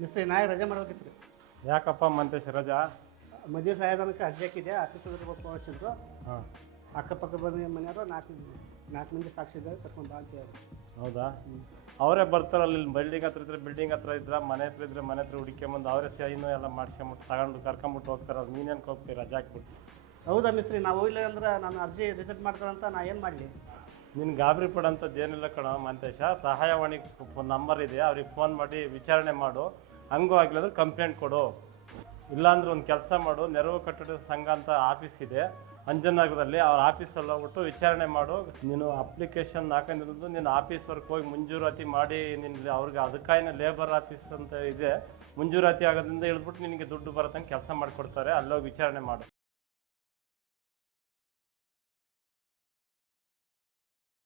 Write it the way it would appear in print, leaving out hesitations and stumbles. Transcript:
ಮಿಸ್ತ್ರಿ ನಾಳೆ ರಜೆ ಮಾಡ್ಬೇಕಿತ್ತು ರೀ. ಯಾಕಪ್ಪ ಮಂತೇಶ್ ರಜಾ? ಮದುವೆ ಸಹಾಯಧನಕ್ಕೆ ಅರ್ಜಿ ಹಾಕಿದೆ, ಆಫೀಸ್ ಫೋನ್ ಹಚ್ಚಿದ್ರು. ಹಾಂ. ಅಕ್ಕಪಕ್ಕ ಬಂದ ಮನೆಯವರು ನಾಲ್ಕು ಮಂದಿ ಸಾಕ್ಷಿ ಇದ್ದಾರೆ, ಕರ್ಕೊಂಡು ಬಾ ಅಂತ ಹೇಳಿ. ಹೌದಾ? ಅವರೇ ಬರ್ತಾರಲ್ಲ, ಇಲ್ಲಿ ಬಿಲ್ಡಿಂಗ್ ಹತ್ರ ಇದ್ರೆ ಬಿಲ್ಡಿಂಗ್ ಹತ್ರ ಇದ್ರೆ, ಮನೆ ಹತ್ರ ಇದ್ರೆ ಮನೆ ಹತ್ರ ಹುಡುಕ್ಯಂಬಂದು ಅವರೇ ಸೈನು ಎಲ್ಲ ಮಾಡ್ಸ್ಕೊಂಬಿಟ್ಟು ತಗೊಂಡು ಕರ್ಕೊಂಬಿಟ್ಟು ಹೋಗ್ತಾರೆ. ನೀನೇನು ಹೋಗ್ತೀವಿ ರಜಾ ಹಾಕ್ಬಿಟ್ಟು? ಹೌದಾ ಮಿಸ್ತ್ರಿ, ನಾವು ಹೋಗಿಲ್ಲ ಅಂದ್ರೆ ನಾನು ಅರ್ಜಿ ರಿಜೆಕ್ಟ್ ಮಾಡ್ತಾರಂತ ನಾ ಏನು ಮಾಡಲಿ? ನಿನ್ನ ಗಾಬರಿ ಪಡೋಂಥದ್ದು ಏನಿಲ್ಲ ಕಣ ಮಂತೇಶ. ಸಹಾಯವಾಣಿ ನಂಬರ್ ಇದೆ, ಅವ್ರಿಗೆ ಫೋನ್ ಮಾಡಿ ವಿಚಾರಣೆ ಮಾಡು. ಹಂಗೂ ಆಗಿಲ್ಲಂದ್ರೆ ಕಂಪ್ಲೇಂಟ್ ಕೊಡು. ಇಲ್ಲಾಂದ್ರೆ ಒಂದು ಕೆಲಸ ಮಾಡು, ನೆರವು ಕಟ್ಟಡ ಸಂಘ ಅಂತ ಆಫೀಸ್ ಇದೆ ಅಂಜನಗರದಲ್ಲಿ, ಅವ್ರ ಆಫೀಸಲ್ಲಿ ಹೋಗ್ಬಿಟ್ಟು ವಿಚಾರಣೆ ಮಾಡು. ನೀನು ಅಪ್ಲಿಕೇಶನ್ ಹಾಕೊಂಡಿರೋದು ನಿನ್ನ ಆಫೀಸ್ ವರ್ಕ್ ಹೋಗಿ ಮಂಜೂರಾತಿ ಮಾಡಿ ನಿನ್ನ ಅವ್ರಿಗೆ ಅದಕ್ಕಾಗಿನ ಲೇಬರ್ ಆಫೀಸ್ ಅಂತ ಇದೆ, ಮಂಜೂರಾತಿ ಆಗೋದ್ರಿಂದ ಇಳಿದ್ಬಿಟ್ಟು ನಿನಗೆ ದುಡ್ಡು ಬರೋದಂಗೆ ಕೆಲಸ ಮಾಡಿಕೊಡ್ತಾರೆ. ಅಲ್ಲೋಗಿ ವಿಚಾರಣೆ ಮಾಡು.